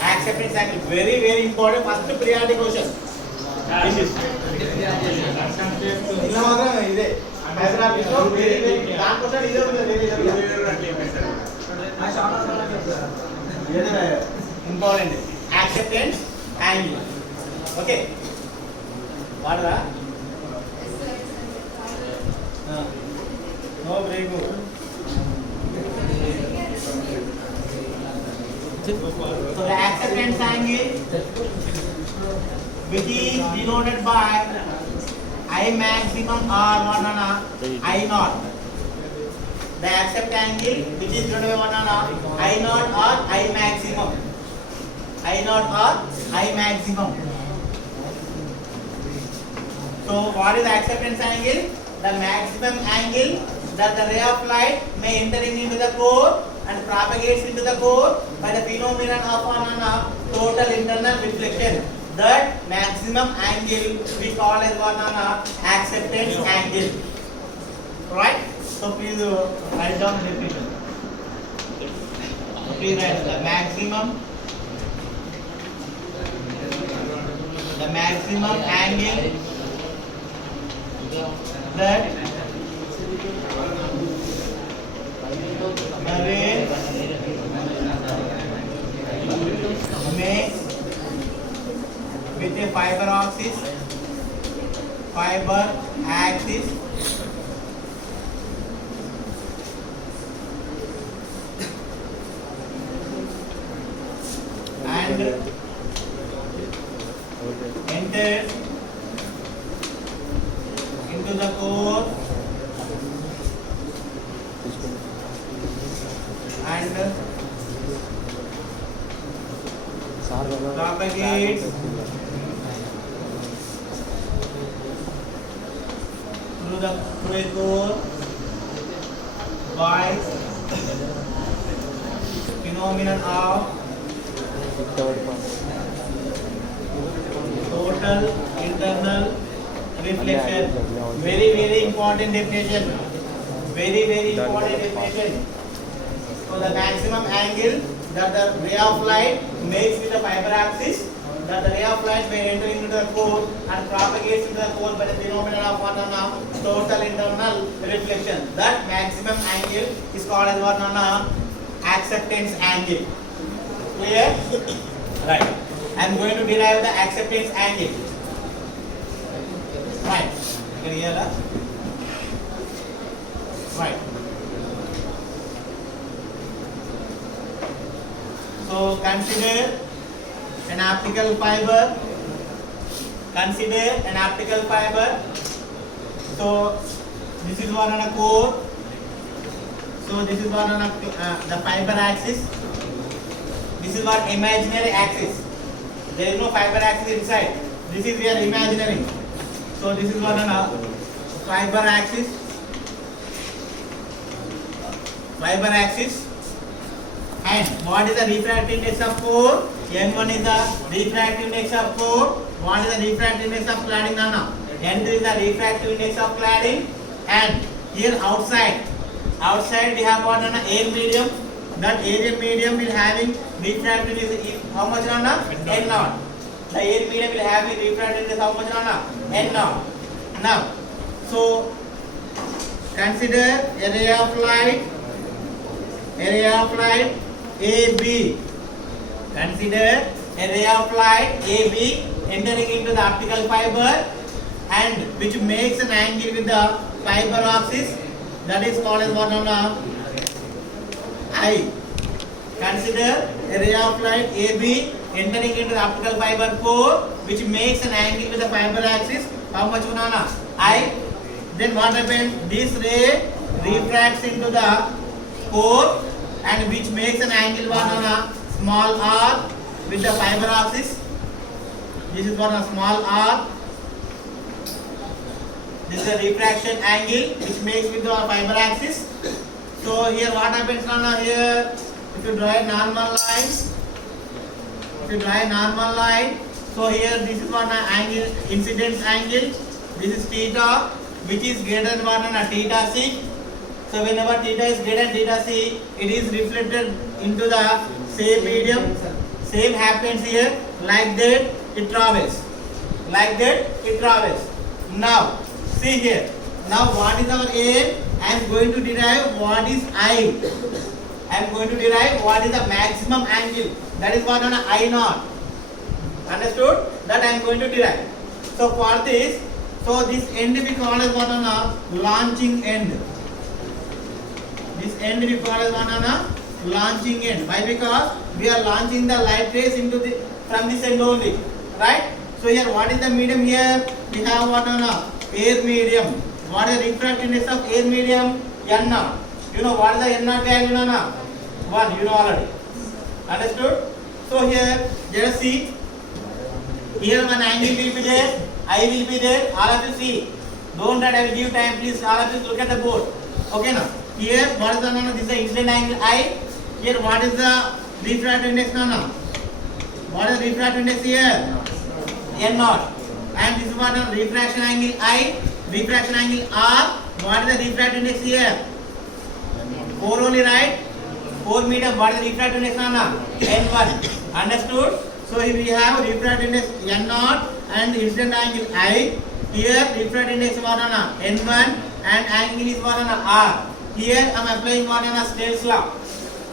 Acceptance angle, very very important. First priority question. This is. ఇలా మాత్రం ఇదే. హైదరాబాద్ లో very very దాని కోసం ఇదే ఉంటుంది వేరే important. Acceptance angle. Okay. వాడరా? No break. So the acceptance angle, which is denoted by I maximum or one on I naught. The accept angle, which is denoted by one on I naught or I maximum. I naught or I maximum. So what is the acceptance angle? The maximum angle that the ray of light may entering into the core and propagates into the core by the phenomenon of an total internal reflection. That maximum angle we call as one acceptance angle. Right? So please write down the definition. Please write the maximum angle that the ray makes with a fiber axis and enters into the core and propagates through a core by phenomenon of total internal reflection. Very very important definition. Very very important definition. So the maximum angle that the ray of light makes with the fiber axis, that the ray of light may enter into the core and propagates into the core by the phenomenon of what total internal reflection. That maximum angle is called as what acceptance angle. Clear? Right. I am going to derive the acceptance angle. Right. Clear? Right. So consider an optical fiber. Consider an optical fiber. So this is one on a core. So this is one on a, the fiber axis. This is what imaginary axis. There is no fiber axis inside. This is your imaginary. So this is one on a fiber axis. Fiber axis. And what is the refractive index of core? N1 is the refractive index of core. What is the refractive index of cladding? N3 is the refractive index of cladding. And here outside we have what air medium. That air medium will having refractive index how much N0. The air medium will have refractive index how much N0. Now, so consider a ray of light AB. Consider a ray of light AB entering into the optical fiber and which makes an angle with the fiber axis, that is called as what I. Consider a ray of light AB entering into the optical fiber core which makes an angle with the fiber axis, how much I. Then what happens? This ray refracts into the core and which makes an angle small r with the fiber axis. This is one small r. This is the refraction angle which makes with the fiber axis. So here what happens here? If you draw a normal line, So here this is what an angle, incidence angle. This is theta, which is greater than what an theta c. So whenever theta is greater than theta c, it is reflected into the same medium. Same happens here. Like that it travels. Like that it travels. Now see here. Now what is our aim? I am going to derive what is I. I am going to derive what is the maximum angle. That is what on I naught. Understood? That I am going to derive. So for this, so this end we call as what on a launching end. This end we call as what on a launching end. Why? Because we are launching the light rays into the from this end only, right? So here what is the medium here? We have what on a air medium. What is the refractive index of air medium? N naught. You know what is the N naught value, Nana? 1. You know already. Understood? So here, let us see. Here one angle will be there. I will be there. All of you see. Don't that I will give time. Please, all of you look at the board. Okay now. Here, what is the Nana? This is the incident angle I. Here, what is the refractive index, Nana? What is the refractive index here? N naught. And this is what the refraction angle I. Refraction angle R. What is the refractive index here? 4 only, right? 4 medium. What is the refractive index, Nana? N1. Understood? So here we have refractive index N0 and incident angle I. Here refractive index what, Nana? N1 and angle is what, Nana? R. Here I am applying what, Nana? Snell's law.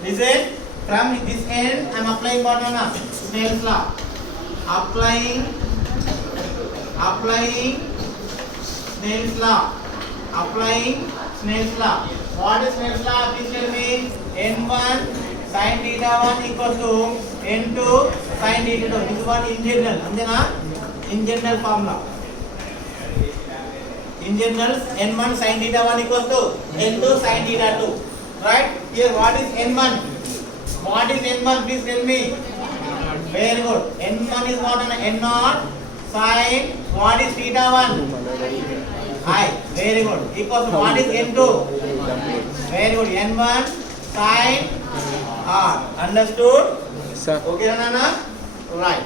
Listen. From this end I am applying what, Nana? Snell's law. Applying Snell's law. Applying Snell's law. What is Snell's law? Please tell me. N1 sin theta 1 equals to N2 sin theta 2. This is what in general. Andena? In general formula. In general, N1 sin theta 1 equals to N2 sin theta 2. Right? Here what is N1? What is N1? Please tell me. Very good. N1 is what? N0 sin. What is theta 1? I. Very good. Equals to what is N2? Very good. N1 sin R. Understood? Sir. Okay, Nana? Right.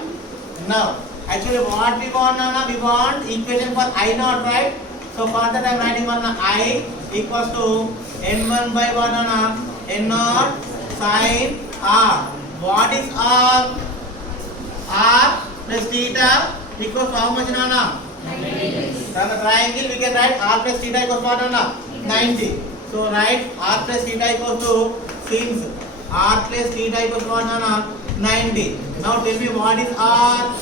Now, actually what we want, Nana? We want equation for I naught, right? So for that I am writing one I equals to N1 by what, Nana? N naught sin R. What is R? R plus theta equals to how much, Nana? 90. From the triangle we can write R plus theta equals what, Nana? 90. So write R plus theta equals to, since R plus theta equals what, Nana? 90. Now tell me what is R?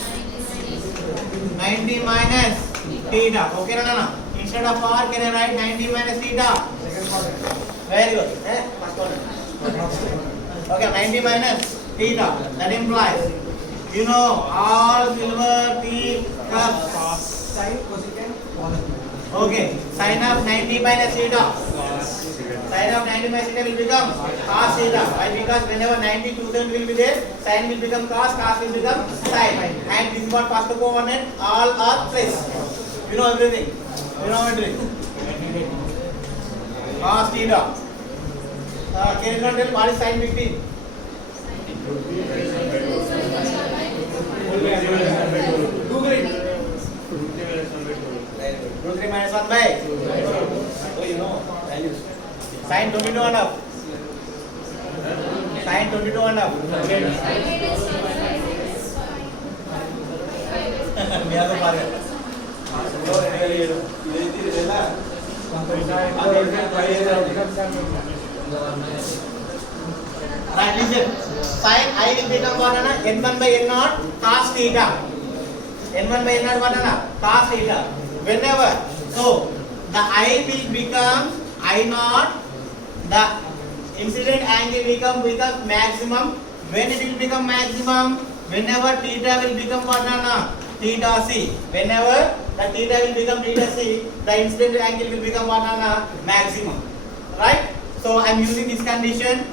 90 minus theta. Okay, Nana? Instead of R, can I write 90 minus theta? Very good. Okay, 90 minus theta. That implies, you know, all silver tea cups. Okay, sine of 90 minus theta. Sine of 90 minus theta will become cos theta. Why? Because whenever 90 2 will be there, sine will become cos, cos will become sine. And this is what first coordinate, all are plus. You know everything. You know everything. Cos theta. Can you not tell what is sine 15? Google it. Root 3 minus 1 by? Oh, you know values. Sine 22 and up. Sine 22 and up. We have to forget. Right, listen. Sine I will become what, N1 by N0 cos theta. N1 by N0 what, cos theta. Whenever, so the I will become I naught, the incident angle become maximum. When it will become maximum? Whenever theta will become what, theta c. Whenever the theta will become theta c, the incident angle will become what, maximum. Right? So I am using this condition.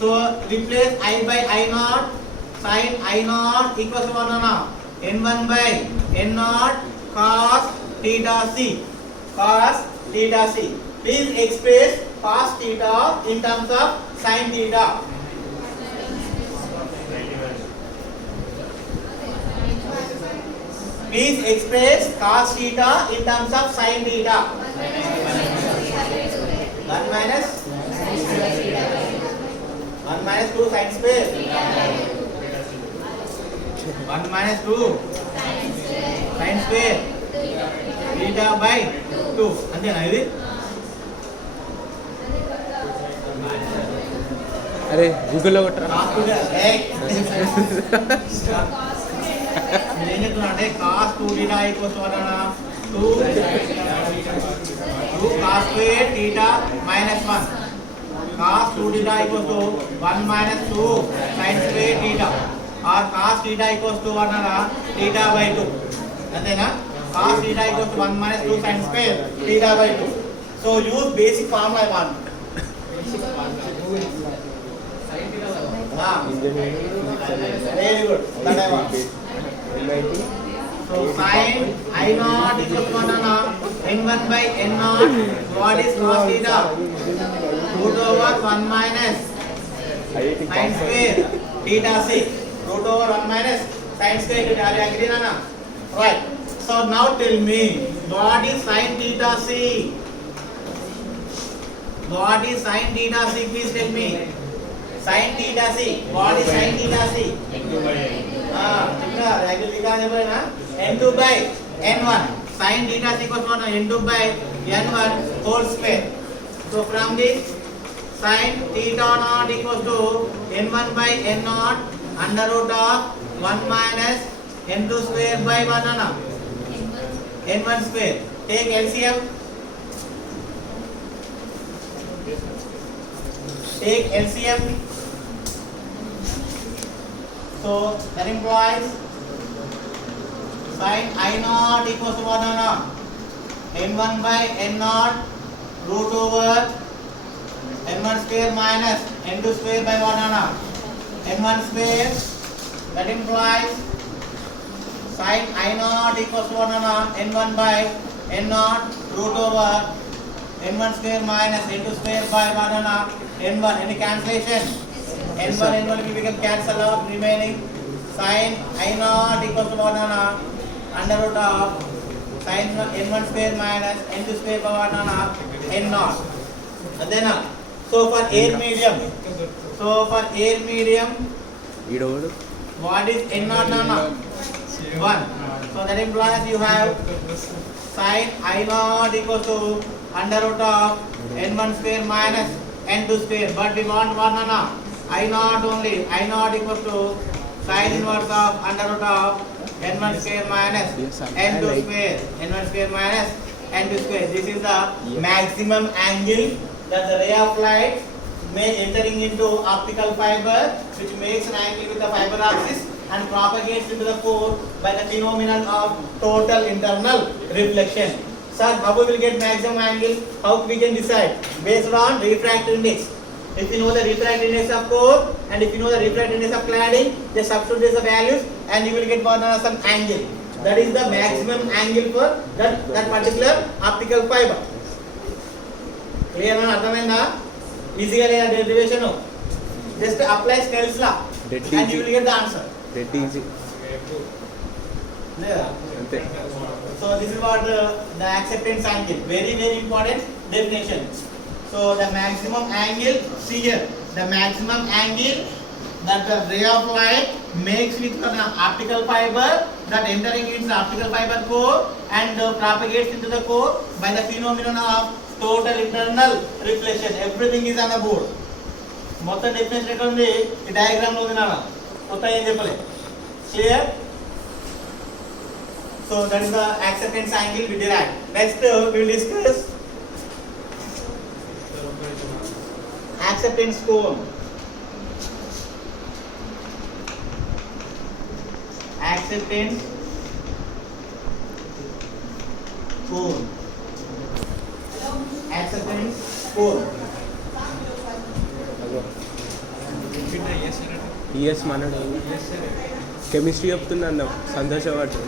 So replace I by I naught, sin I naught equals to what, N1 by N naught cos theta c. Cos theta c. Please express cos theta in terms of sin theta. Please express cos theta in terms of sin theta. 1 minus 2 sin square. 1 minus 2 sin square. Theta by 2. అంతేనా ఇది? అరే గూగుల్లో కొట్టరా. ఏం చెప్తున్నా అంటే cos 2 theta equals to 2 cos square theta minus 1. Cos 2 theta equals to 1 minus 2 sin square theta, or cos theta equals to theta by 2. అంతేనా? Cos theta equals to 1 minus 2 sin square theta by 2. So use basic formula I want. Very good. That I want. So sin I naught equals to n1 by n naught. What is cos theta? Root over 1 minus sin square theta c. Root over 1 minus sin square theta. Are you agree, Nana? Right. So now tell me, what is sin theta c? What is sin theta c? Please tell me. Sin theta c. What is sin theta c? n2 by n1. Sin theta c equals to n2 by n1 whole square. So from this, sin theta naught equals to n1 by n naught under root of 1 minus n2 square by 1 n1 square. Take LCM. Take LCM. So that implies sin I naught equals to n1 by n naught root over n1 square minus n2 square by 1 n1 square. That implies sin I naught equals to n1 by n naught root over n1 square minus n2 square by 1 n1. Any cancellation? n1 will become cancel out, remaining sin I naught equals to under root of sin n1 square minus n2 square by 1 n naught. And then so for air medium, what is n naught 1. So that implies you have sin I naught equals to under root of n1 square minus n2 square, but we want I naught only. I naught equals to sin inverse of under root of n1 square minus n2 square. n1 square minus n2 square. This is the maximum angle that the ray of light may entering into optical fiber, which makes an angle with the fiber axis and propagates into the core by the phenomenon of total internal reflection. Sir, how we will get maximum angle? How we can decide? Based on refractive index. If you know the refractive index of core and if you know the refractive index of cladding, just substitute the values and you will get some angle. That is the maximum angle for that particular optical fiber. Clear na? Arthamenda? Easy ga leda derivation. Just apply Snell's law and you will get the answer. Dead easy. So this is what the acceptance angle. Very important definition. So the maximum angle, see here, the maximum angle that the ray of light makes with an optical fiber that entering its optical fiber core and propagates into the core by the phenomenon of total internal reflection. Everything is on the board. మొత్తం definition ఎక్కడ ఉంది? ఈ diagram లో ఉంది నాన్న. మొత్తం ఏం చెప్పలే. Clear? So that is the acceptance angle we derived. Next we will discuss acceptance cone. Acceptance cone. Acceptance cone. ఈఎస్ మనడు కెమిస్ట్రీ చెప్తున్నా సంతోషపడు.